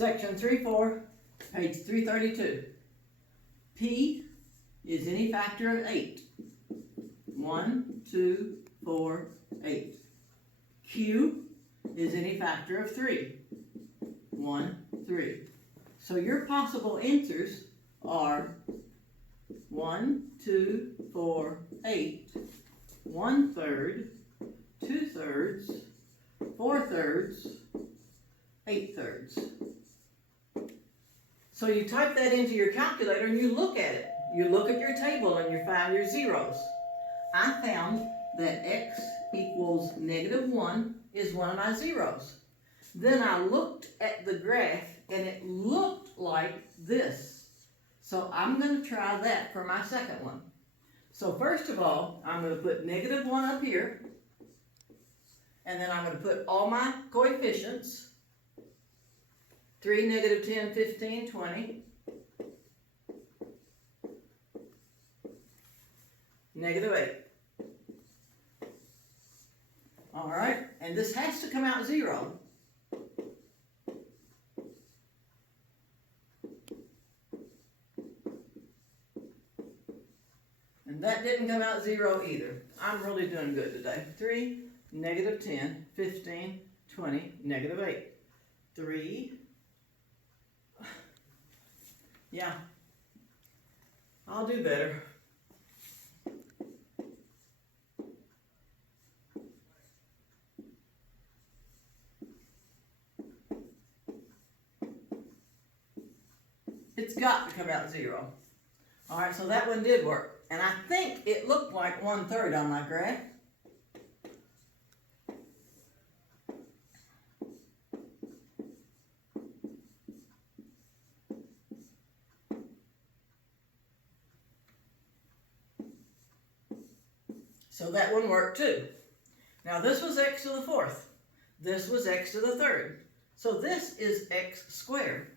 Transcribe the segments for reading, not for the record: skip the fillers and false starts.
Section 3-4, page 332. P is any factor of 8. 1, 2, 4, 8. Q is any factor of 3. 1, 3. So your possible answers are 1, 2, 4, 8, 1/3, 2/3, 4/3, 8/3. So you type that into your calculator and you look at it. You look at your table and you find your zeros. I found that x equals -1 is one of my zeros. Then I looked at the graph and it looked like this. So I'm going to try that for my second one. So first of all, I'm going to put -1 up here. And then I'm going to put all my coefficients. 3, -10, 15, 20. -8. All right, and this has to come out 0. And that didn't come out 0 either. I'm really doing good today. 3, -10, 15, 20, -8. 3. Yeah, I'll do better. It's got to come out 0. All right, so that one did work. And I think it looked like 1/3 on my graph. So that one worked too. Now this was x to the 4th. This was x to the 3rd. So this is x squared.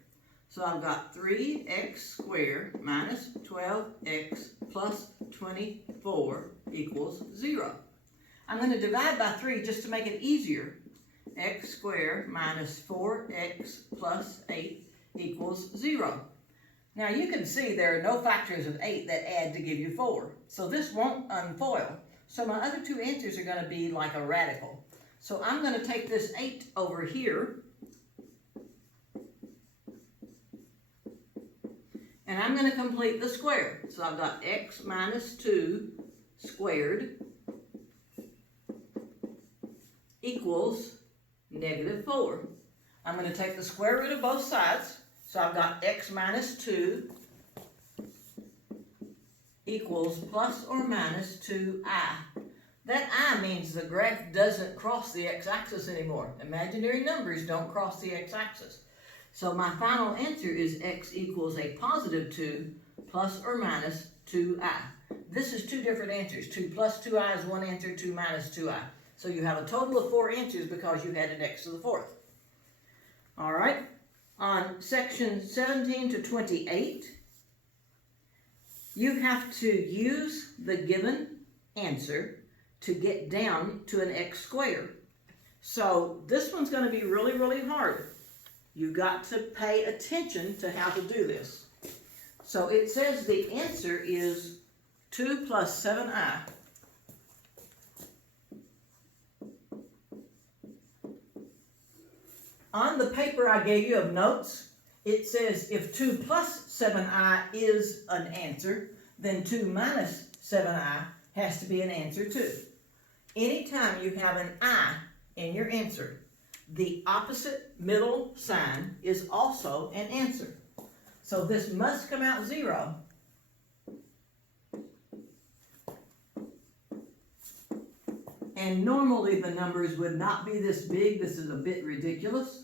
So I've got 3x squared minus 12x plus 24 equals 0. I'm going to divide by 3 just to make it easier. X squared minus 4x plus 8 equals 0. Now you can see there are no factors of 8 that add to give you 4. So this won't unfoil. So my other two answers are going to be like a radical. So I'm going to take this 8 over here. And I'm going to complete the square. So I've got x minus 2 squared equals -4. I'm going to take the square root of both sides. So I've got x minus 2 equals plus or minus 2i. That I means the graph doesn't cross the x-axis anymore. Imaginary numbers don't cross the x-axis. So my final answer is x equals a positive 2 plus or minus 2i. This is two different answers. 2 plus 2i is one answer, 2 minus 2i. So you have a total of 4 answers because you had an x to the 4th. All right. On section 17 to 28, you have to use the given answer to get down to an x squared. So this one's going to be really, really hard. You've got to pay attention to how to do this. So it says the answer is 2 plus 7i. On the paper I gave you of notes, it says if 2 plus 7i is an answer, then 2 minus 7i has to be an answer too. Anytime you have an I in your answer, the opposite middle sign is also an answer. So this must come out 0. And normally the numbers would not be this big. This is a bit ridiculous.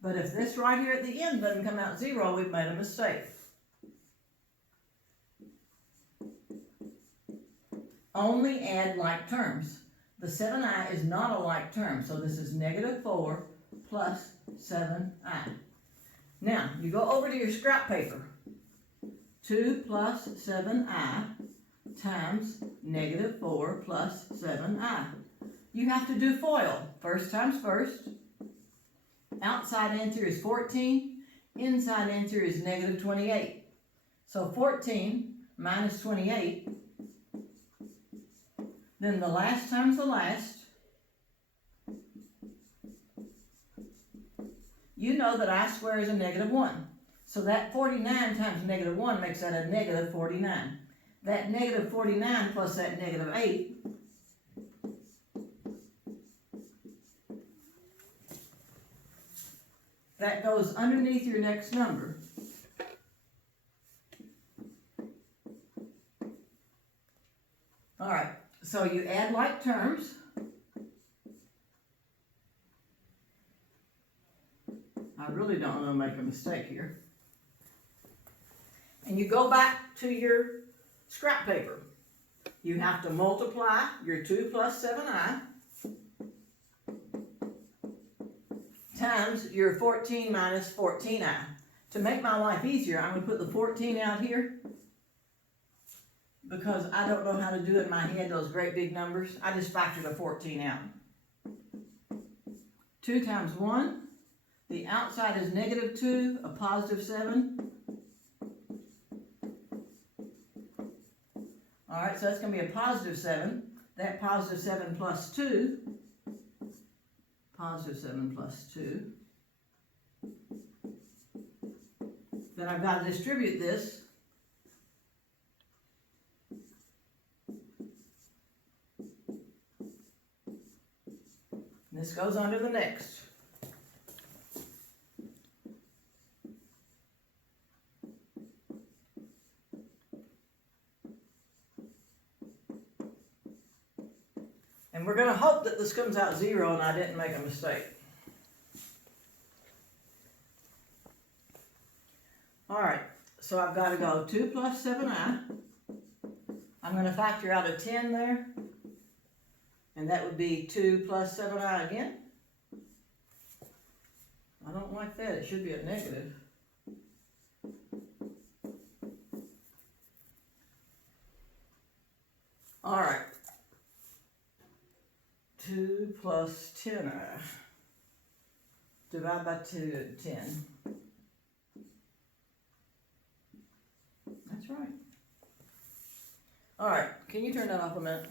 But if this right here at the end doesn't come out 0, we've made a mistake. Only add like terms. The 7i is not a like term, so this is -4 plus 7i. Now, you go over to your scrap paper. 2 plus 7i times -4 plus 7i. You have to do FOIL. First times first. Outside answer is 14. inside answer is negative 28. So 14 minus 28, then the last times the last. You know that I square is a negative 1. So that 49 times negative 1 makes that a negative 49. That negative 49 plus that negative 8 that goes underneath your next number. Alright, so you add like terms. I really don't want to make a mistake here. And you go back to your scrap paper. You have to multiply your 2 plus 7i times your 14 minus 14i. To make my life easier, I'm going to put the 14 out here because I don't know how to do it in my head, those great big numbers. I just factored a 14 out. 2 times 1. The outside is negative 2, a positive 7. Alright, so that's going to be a positive 7. That positive 7 plus 2. Positive 7 plus 2. Then I've got to distribute this. This goes under the next. And we're going to hope that this comes out 0 and I didn't make a mistake. Alright, so I've got to go 2 plus 7i. I'm going to factor out a 10 there. And that would be 2 plus 7i again. I don't like that. It should be a negative. Alright. 2 plus 10i. Divide by 2, 10. That's right. Alright, can you turn that off a minute?